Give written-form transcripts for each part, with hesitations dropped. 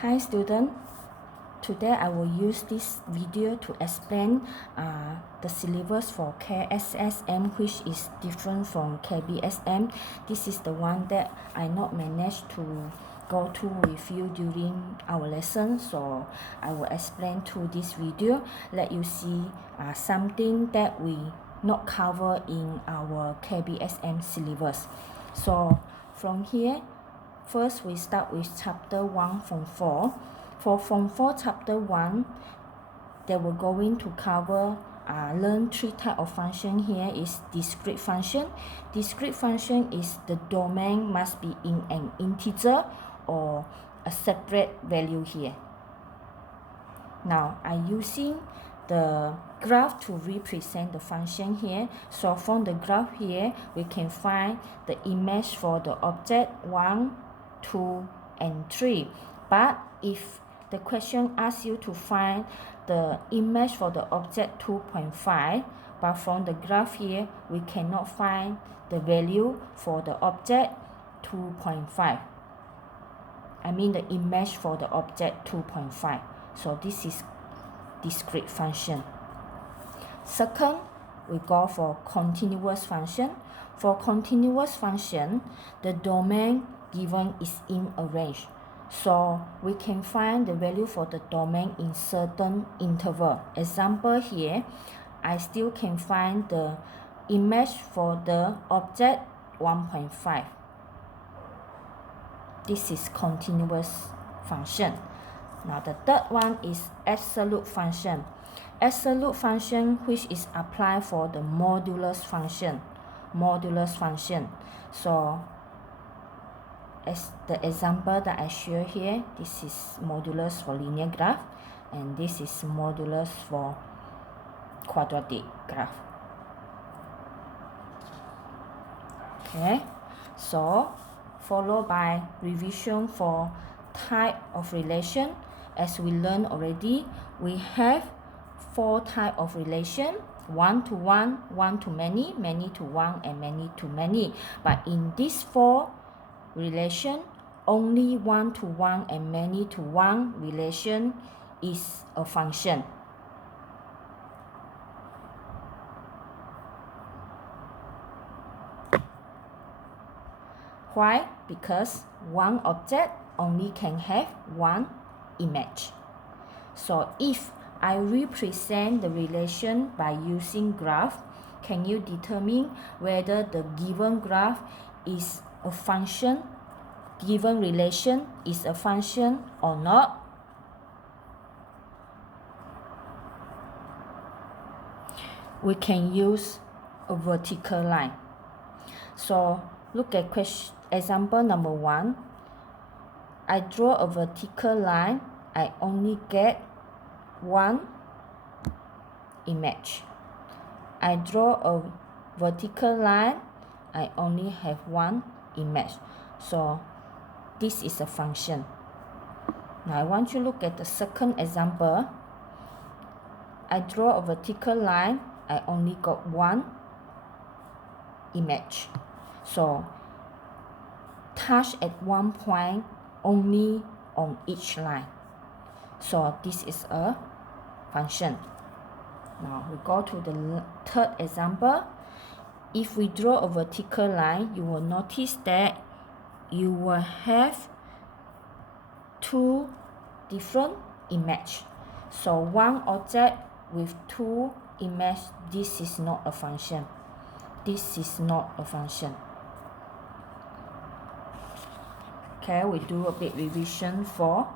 Hi student, today I will use this video to explain the syllabus for KSSM, which is different from KPSM. This is the one that I not managed to go to with you during our lesson, so I will explain to this video, let you see something that we not cover in our KPSM syllabus. So from here, first, we start with chapter 1 from 4. For Form 4 chapter 1, they were going to cover, learn three types of function. Here is discrete function. Discrete function is the domain must be in an integer or a separate value here. Now, I'm using the graph to represent the function here. So from the graph here, we can find the image for the object 1, 2, and 3. But if the question asks you to find the image for the object 2.5, but from the graph here, we cannot find the value for the object 2.5. I mean the image for the object 2.5. So this is discrete function. Second, we go for continuous function. For continuous function, the domain given is in a range. So we can find the value for the domain in certain interval. Example here, I still can find the image for the object 1.5. This is continuous function. Now the third one is absolute function. Absolute function, which is applied for the modulus function. Modulus function. So as the example that I show here, this is modulus for linear graph, and this is modulus for quadratic graph. Okay, so followed by revision for type of relation. As we learned already, we have 4 types of relation: one to one, one to many, many to one, and many to many. But in these 4 relation, only one to one and many to one relation is a function. Why? Because one object only can have one image. So if I represent the relation by using graph, can you determine whether the given graph is a function, given relation is a function or not? We can use a vertical line. So look at example number 1. I draw a vertical line, I only get one image. I draw a vertical line, I only have one image. So this is a function. Now I want you to look at the second example. I draw a vertical line, I only got one image. So touch at one point only on each line. So this is a function. Now we go to the third example. If we draw a vertical line, you will notice that you will have 2 different images. So one object with 2 images, this is not a function. This is not a function. Okay, we do a bit revision for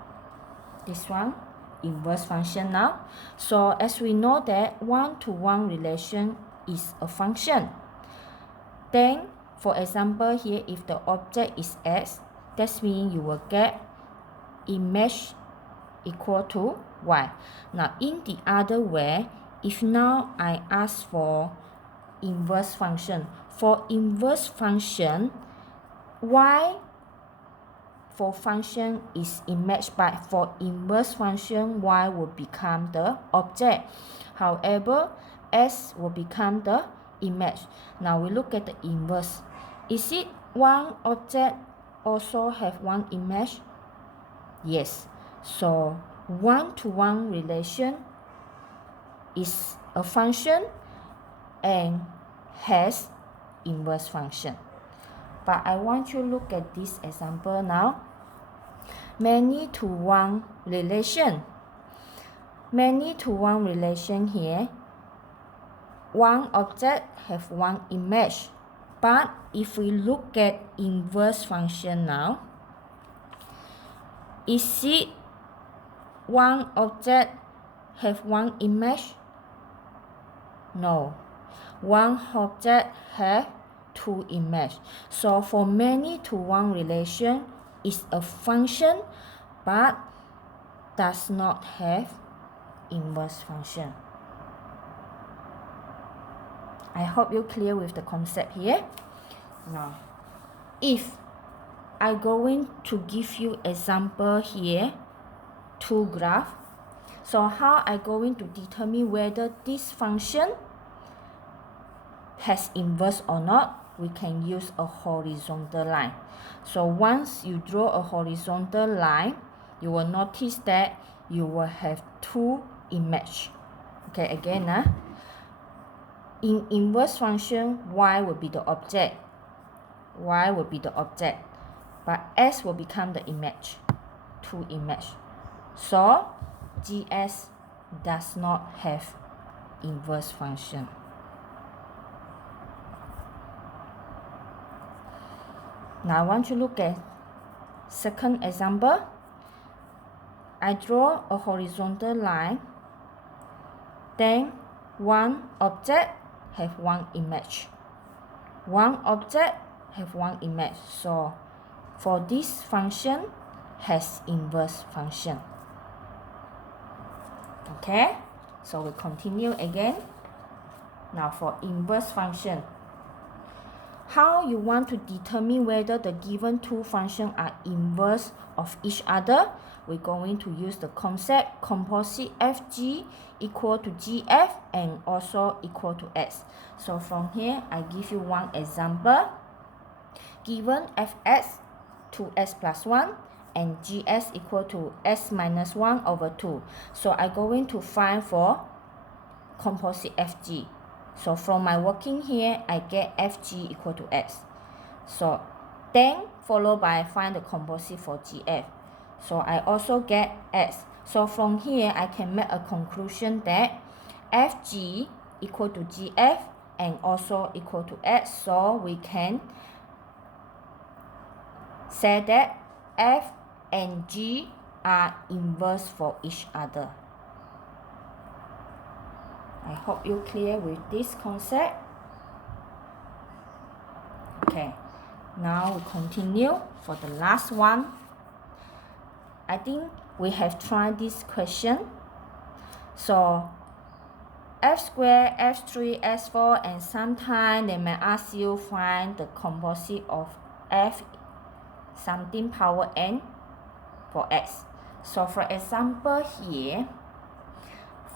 this one, inverse function now. So as we know that one-to-one relation is a function, then for example here, if the object is x, that means you will get image equal to y. Now in the other way, if now I ask for inverse function, for inverse function, y for function is image, but for inverse function, y will become the object. However, s will become the image. Now we look at the inverse. Is it one object also have one image? Yes. So one-to-one relation is a function and has inverse function. But I want you to look at this example now. Many-to-one relation. Many-to-one relation here, one object have one image. But if we look at inverse function now, is it one object have one image? No. One object have two images. So for many-to-one relation is a function but does not have inverse function. I hope you're clear with the concept here. Now, if I'm going to give you example here, two graph. So how I going to determine whether this function has inverse or not? We can use a horizontal line. So once you draw a horizontal line, you will notice that you will have two images. Okay, again, in inverse function, y will be the object. Y will be the object. But s will become the image. Two image. So GS does not have inverse function. Now I want you to look at second example. I draw a horizontal line. Then one object have one image. One object have one image. So for this function has inverse function. Okay, so we continue again. Now for inverse function, how you want to determine whether the given two functions are inverse of each other? We're going to use the concept composite FG equal to GF and also equal to S. So from here, I give you one example. Given Fs 2s plus 1 and GS equal to s minus 1 over 2. So I'm going to find for composite FG. So from my working here, I get FG equal to S. So then followed by find the composite for GF. So I also get S. So from here, I can make a conclusion that FG equal to GF and also equal to S. So we can say that F and G are inverse for each other. I hope you're clear with this concept. Okay, now we continue for the last one. I think we have tried this question. So F squared, F3, S4, and sometimes they may ask you find the composite of F something power n for x. So for example here,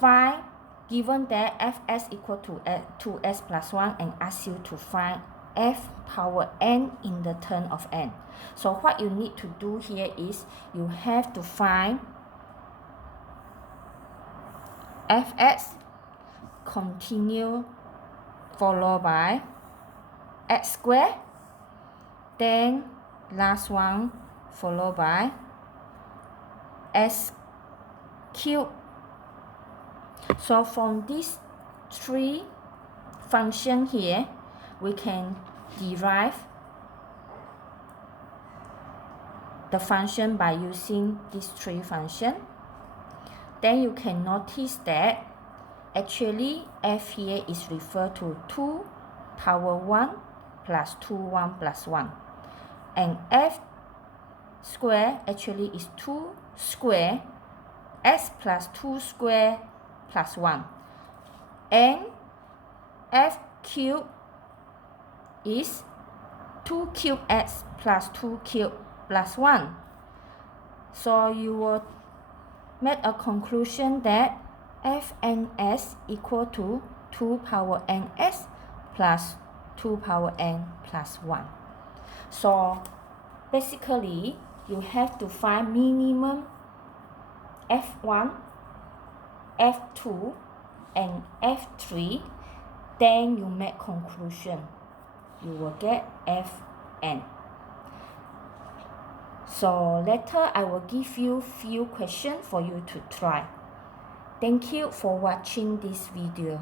find given that Fs equal to 2s plus 1 and ask you to find F power n in the term of n. So what you need to do here is you have to find Fs continue followed by x squared, then last one followed by s cubed. So from these three functions here, we can derive the function by using these three functions. Then you can notice that actually f here is referred to 2 power 1 plus 2 1 plus 1. And f square actually is 2 square s plus 2 square plus 1. And f cubed is 2 cube s plus 2 cube plus 1. So you will make a conclusion that f and s equal to 2 power n s plus 2 power n plus 1. So basically, you have to find minimum F1, F2, and F3, then you make conclusion. You will get Fn. So later I will give you few questions for you to try. Thank you for watching this video.